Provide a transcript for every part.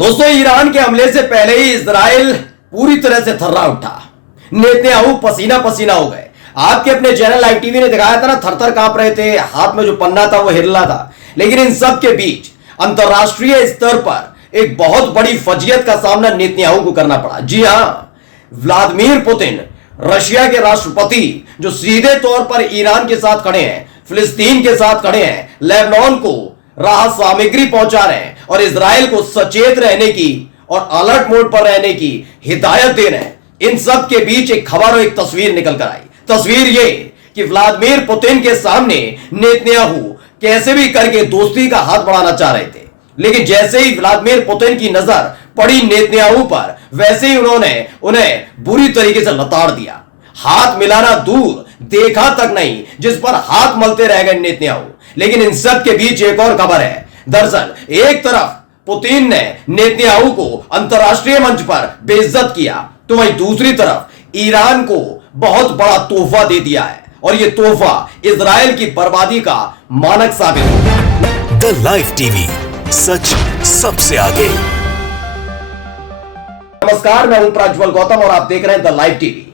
दोस्तों, ईरान के हमले से पहले ही इजराइल पूरी तरह से थर्रा उठा। नेतन्याहू पसीना पसीना हो गए। आपके अपने चैनल लाइव टीवी ने दिखाया था ना, थर-थर कांप रहे थे, हाथ में जो पन्ना था वो हिल रहा था। लेकिन इन सब के बीच अंतरराष्ट्रीय स्तर पर एक बहुत बड़ी फजीयत का सामना नेतन्याहू को करना पड़ा। जी हां, व्लादिमीर पुतिन, रशिया के राष्ट्रपति, जो सीधे तौर पर ईरान के साथ खड़े हैं, फिलिस्तीन के साथ खड़े हैं, लेबनान को राहत सामग्री पहुंचा रहे हैं और इजराइल को सचेत रहने की और अलर्ट मोड पर रहने की हिदायत दे रहे हैं। इन सब के बीच एक खबर और एक तस्वीर निकल कर आई। तस्वीर ये कि व्लादिमीर पुतिन के सामने नेतन्याहू कैसे भी करके दोस्ती का हाथ बढ़ाना चाह रहे थे, लेकिन जैसे ही व्लादिमीर पुतिन की नजर पड़ी नेतन्याहू पर, वैसे ही उन्होंने उन्हें बुरी तरीके से लताड़ दिया। हाथ मिलाना दूर, देखा तक नहीं, जिस पर हाथ मलते रह गए नेतन्याहू। लेकिन इन सब के बीच एक और खबर है। दरअसल एक तरफ पुतिन ने नेतन्याहू को अंतरराष्ट्रीय मंच पर बेइज्जत किया, तो वहीं दूसरी तरफ ईरान को बहुत बड़ा तोहफा दे दिया है, और यह तोहफा इजराइल की बर्बादी का मानक साबित होगा। द लाइव टीवी, सच सबसे आगे। नमस्कार, मैं हूं प्रज्वल गौतम और आप देख रहे हैं द लाइव टीवी।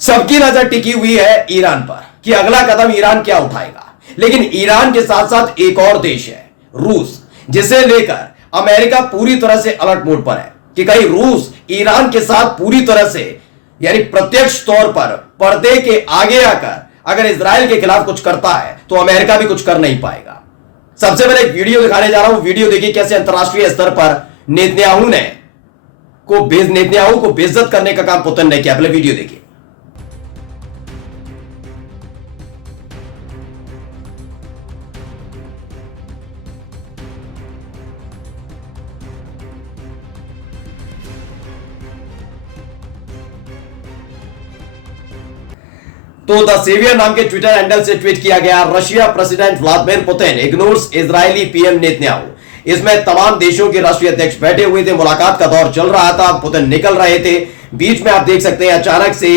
सबकी नजर टिकी हुई है ईरान पर कि अगला कदम ईरान क्या उठाएगा। लेकिन ईरान के साथ साथ एक और देश है, रूस, जिसे लेकर अमेरिका पूरी तरह से अलर्ट मोड पर है कि कहीं रूस ईरान के साथ पूरी तरह से, यानी प्रत्यक्ष तौर पर पर्दे के आगे आकर अगर इजराइल के खिलाफ कुछ करता है तो अमेरिका भी कुछ कर नहीं पाएगा। सबसे पहले एक वीडियो दिखाने जा रहा हूं। वीडियो देखिए कैसे अंतरराष्ट्रीय स्तर पर नेतन्याहू को बेइज्जत करने का काम पुतिन ने किया। पहले वीडियो देखिए। तो द सेवियर नाम के ट्विटर हैंडल से ट्वीट किया गया, Russia president Vladimir Putin ignores Israeli PM Netanyahu. इसमें तमाम देशों के राष्ट्रीय अध्यक्ष बैठे हुए थे, मुलाकात का दौर चल रहा था, पुतिन निकल रहे थे। बीच में आप देख सकते हैं अचानक से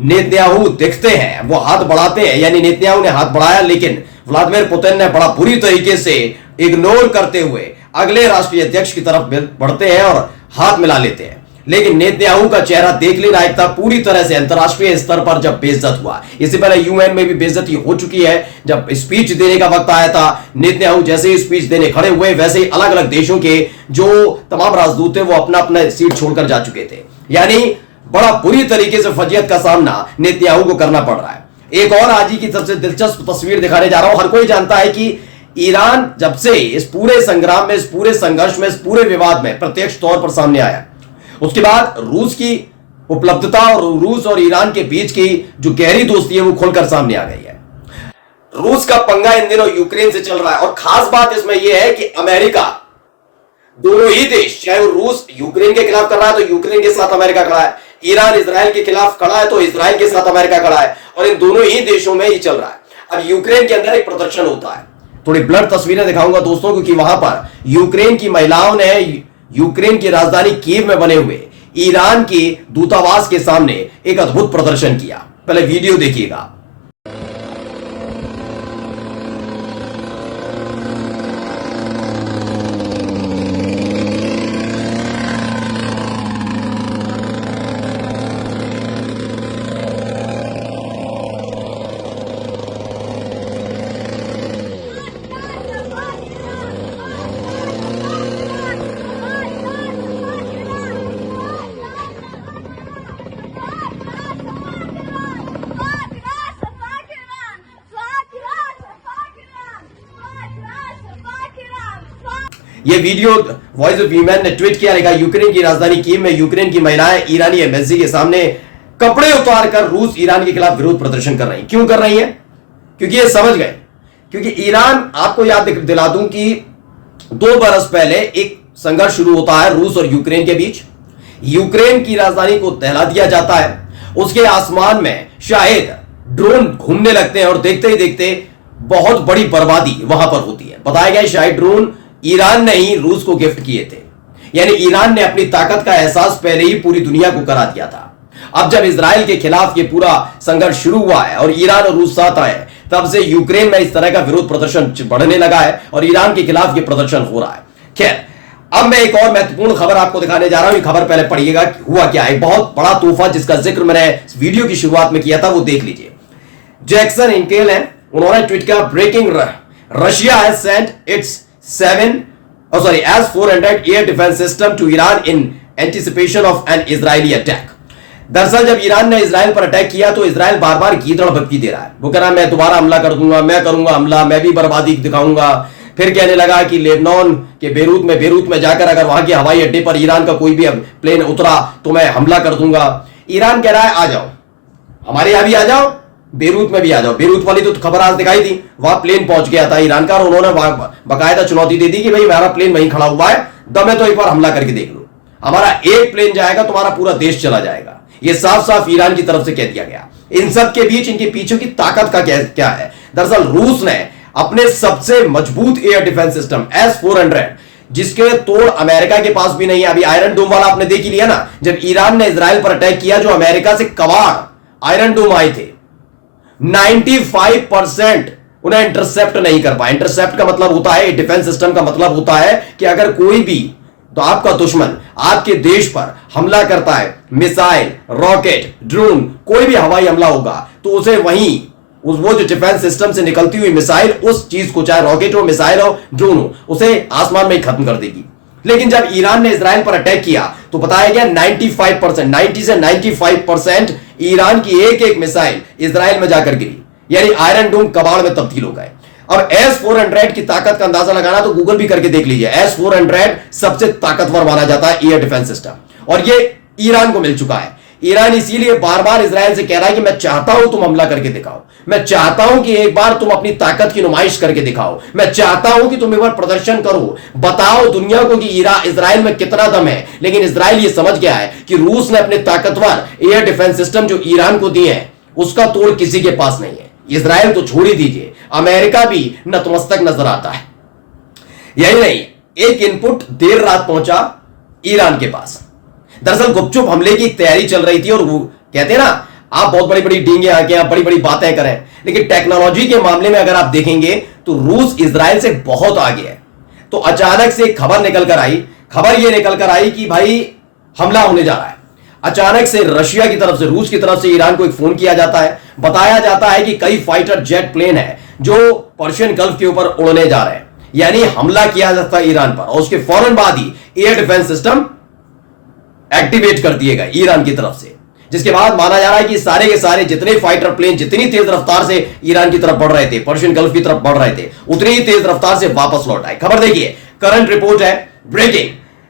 नेतन्याहू दिखते हैं, वो हाथ बढ़ाते हैं, यानी नेतन्याहू ने हाथ बढ़ाया, लेकिन व्लादिमीर पुतिन ने बड़ा बुरी तरीके से इग्नोर करते हुए अगले राष्ट्रीय अध्यक्ष की तरफ बढ़ते हैं और हाथ मिला लेते हैं। लेकिन नेतन्याहू का चेहरा देख लेना एक था, पूरी तरह से अंतरराष्ट्रीय स्तर पर जब बेइज्जत हुआ। इससे पहले यूएन में भी बेइज्जती हो चुकी है। जब स्पीच देने का वक्त आया था, नेतन्याहू जैसे ही स्पीच देने खड़े हुए, वैसे ही अलग अलग देशों के जो तमाम राजदूत थे वो अपना अपना सीट छोड़कर जा चुके थे। यानी बड़ा बुरी तरीके से फजीयत का सामना नेतन्याहू को करना पड़ रहा है। एक और आज ही की सबसे दिलचस्प तस्वीर दिखाने जा रहा हूं। हर कोई जानता है कि ईरान जब से इस पूरे संग्राम में, इस पूरे संघर्ष में, इस पूरे विवाद में प्रत्यक्ष तौर पर सामने आया, उसके बाद रूस की उपलब्धता और रूस और ईरान के बीच की जो गहरी दोस्ती है वो खुलकर सामने आ गई है। रूस का पंगा इन दिनों यूक्रेन से चल रहा है, और खास बात इसमें यह है कि अमेरिका, दोनों ही देश, चाहे वो रूस यूक्रेन के खिलाफ कर रहा है तो यूक्रेन के साथ अमेरिका खड़ा है, ईरान इजराइल के खिलाफ खड़ा है तो इजराइल के साथ अमेरिका खड़ा है, और इन दोनों ही देशों में ही चल रहा है। अब यूक्रेन के अंदर एक प्रदर्शन होता है, थोड़ी ब्लर तस्वीरें दिखाऊंगा दोस्तों, क्योंकि वहां पर यूक्रेन की महिलाओं ने यूक्रेन की राजधानी कीव में बने हुए ईरान के दूतावास के सामने एक अद्भुत प्रदर्शन किया। पहले वीडियो देखिएगा। ये वीडियो वॉइस ऑफ वीमेन ने ट्वीट किया, लिखा, यूक्रेन की राजधानी कीव में यूक्रेन की महिलाएं ईरानी एम्बेसी के सामने कपड़े उतारकर रूस ईरान के खिलाफ विरोध प्रदर्शन कर रही। क्यों कर रही है? क्योंकि ये समझ गए, क्योंकि ईरान, आपको याद दिला दूं कि 2 बरस पहले एक संघर्ष शुरू होता है रूस और यूक्रेन के बीच। यूक्रेन की राजधानी को दहला दिया जाता है, उसके आसमान में शायद ड्रोन घूमने लगते हैं और देखते ही देखते बहुत बड़ी बर्बादी वहां पर होती है। बताया गया शायद ड्रोन ईरान ने ही रूस को गिफ्ट किए थे, यानी ईरान ने अपनी ताकत का एहसास पहले ही पूरी दुनिया को करा दिया था। अब जब इजराइल के खिलाफ ये पूरा संघर्ष शुरू हुआ है और ईरान और रूस साथ आए, तब से यूक्रेन में इस तरह का विरोध प्रदर्शन बढ़ने लगा है और ईरान के खिलाफ ये प्रदर्शन हो रहा है। खैर, अब मैं एक और महत्वपूर्ण खबर आपको दिखाने जा रहा हूं। ये खबर पहले पढ़िएगा हुआ क्या है। बहुत बड़ा तूफान जिसका जिक्र मैंने इस वीडियो की शुरुआत में किया था वो देख लीजिए। जैक्सन इंकेल है, उन्होंने ट्वीट किया breaking Russia has sent its 400 air defence system to Iran in anticipation of an Israeli attack. दरअसल जब ईरान ने इजराइल पर अटैक किया तो इजराइल बार बार गीदड़ भपकी दे रहा है। वो कह रहा है मैं दोबारा हमला कर दूंगा, मैं करूंगा हमला, मैं भी बर्बादी दिखाऊंगा। फिर कहने लगा कि लेबनान के बेरूत में जाकर अगर वहां के हवाई अड्डे पर ईरान का कोई भी प्लेन उतरा तो मैं हमला कर दूंगा। ईरान कह रहा है आ जाओ, हमारे यहां भी आ जाओ, बेरूत में भी आ जाओ। बेरूत वाली तो खबर आज दिखाई थी, वहां प्लेन पहुंच गया था ईरान का और उन्होंने बाकायदा चुनौती दे दी कि भाई हमारा प्लेन वहीं खड़ा हुआ है, दम है तो एक बार हमला करके देख लो, हमारा एक प्लेन जाएगा तुम्हारा पूरा देश चला जाएगा। यह साफ साफ ईरान की तरफ से कह दिया गया। इन सब के बीच इनके पीछे की ताकत का क्या है? दरअसल रूस ने अपने सबसे मजबूत एयर डिफेंस सिस्टम S-400, जिसके तोड़ अमेरिका के पास भी नहीं है। अभी आयरन डोम वाला आपने देख ही लिया ना, जब ईरान ने इजराइल पर अटैक किया, जो अमेरिका से कबाड़ आयरन डोम आए थे, 95% उन्हें इंटरसेप्ट नहीं कर पाए। इंटरसेप्ट का मतलब होता है, डिफेंस सिस्टम का मतलब होता है कि अगर कोई भी तो आपका दुश्मन आपके देश पर हमला करता है, मिसाइल, रॉकेट, ड्रोन, कोई भी हवाई हमला होगा तो उसे वहीं वो जो डिफेंस सिस्टम से निकलती हुई मिसाइल उस चीज को, चाहे रॉकेट हो, मिसाइल हो, ड्रोन हो, उसे आसमान में ही खत्म कर देगी। लेकिन जब ईरान ने इजराइल पर अटैक किया तो बताया गया 95%, 90 से 95% ईरान की एक एक मिसाइल इजराइल में जाकर गिरी, यानी आयरन डोम कबाड़ में तब्दील हो गए। अब S-400 की ताकत का अंदाजा लगाना तो गूगल भी करके देख लीजिए। S-400 सबसे ताकतवर माना जाता है एयर डिफेंस सिस्टम, और ये ईरान को मिल चुका है। ईरान इसीलिए बार बार इजराइल से कह रहा है कि मैं चाहता हूं तुम हमला करके दिखाओ, मैं चाहता हूं कि एक बार तुम अपनी ताकत की नुमाइश करके दिखाओ, मैं चाहता हूं कि तुम एक बार प्रदर्शन करो, बताओ दुनिया को कि इजराइल में कितना दम है। लेकिन इजराइल ये समझ गया है कि रूस ने अपने ताकतवर एयर डिफेंस सिस्टम जो ईरान को दिए हैं उसका तोड़ किसी के पास नहीं है। इजराइल तो छोड़ ही दीजिए, अमेरिका भी नतमस्तक नजर आता है। यही नहीं, एक इनपुट देर रात पहुंचा ईरान के पास। दरअसल गुपचुप हमले की तैयारी चल रही थी, और वो कहते हैं ना, आप बहुत बड़ी बड़ी डींगे आके आप बड़ी बड़ी बातें करें, लेकिन टेक्नोलॉजी के मामले में अगर आप देखेंगे तो रूस इजराइल से बहुत आगे है। तो अचानक से एक खबर निकल कर आई कि भाई हमला होने जा रहा है। अचानक से रशिया की तरफ से, रूस की तरफ से ईरान को एक फोन किया जाता है, बताया जाता है कि कई फाइटर जेट प्लेन है जो पर्शियन गल्फ के ऊपर उड़ने जा रहे हैं, यानी हमला किया जाता है ईरान पर, और उसके फौरन बाद ही एयर डिफेंस सिस्टम एक्टिवेट कर दिए गए ईरान की तरफ से। जिसके बाद माना जा रहा है कि सारे के सारे जितने फाइटर प्लेन जितनी तेज रफ्तार से ईरान की तरफ बढ़ रहे थे, पर्शियन गल्फ की तरफ बढ़ रहे थे, उतनी ही तेज रफ्तार से वापस लौट आए। खबर देखिए, करंट रिपोर्ट है, ब्रेकिंग।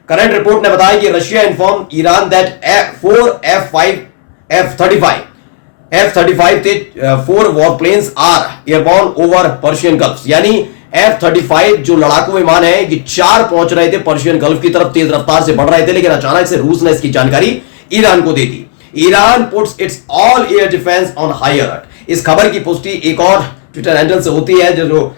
करंट रिपोर्ट ने बताया कि Russia inform Iran that 4 F-35 थे 4 war planes are airborne over Persian Gulf, यानी F-35 जो लड़ाकू विमान है ये 4 पहुंच रहे थे पर्शियन गल्फ की तरफ, तेज रफ्तार से बढ़ रहे थे। लेकिन अचानक से रूस ने इसकी जानकारी ईरान को दे दी। Iran puts its all air defence on high alert. इस खबर की पुष्टि एक और ट्विटर हैंडल से होती है, जो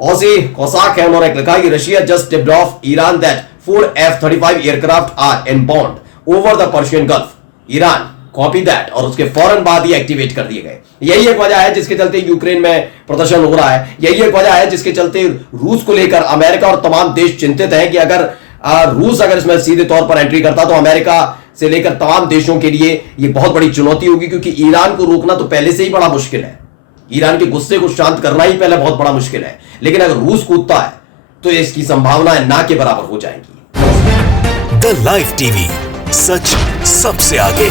ओसी कोसाक है, उन्होंने लिखा कि Russia just tipped off Iran that 4 F-35 aircraft are inbound over the Persian Gulf. Iran copy that, और उसके फौरन बाद ही एक्टिवेट कर दिए गए। यही एक वजह है जिसके चलते यूक्रेन में प्रदर्शन हो रहा है। यही एक वजह है जिसके चलते रूस को लेकर अमेरिका और तमाम देश चिंतित हैं कि अगर रूस अगर इसमें सीधे तौर पर एंट्री करता तो अमेरिका से लेकर तमाम देशों के लिए यह बहुत बड़ी चुनौती होगी, क्योंकि ईरान को रोकना तो पहले से ही बड़ा मुश्किल है। ईरान के गुस्से को शांत करना ही पहले बहुत बड़ा मुश्किल है, लेकिन अगर रूस कूदता है तो इसकी संभावनाएं ना के बराबर हो जाएंगी। द लाइव टीवी, सच सबसे आगे।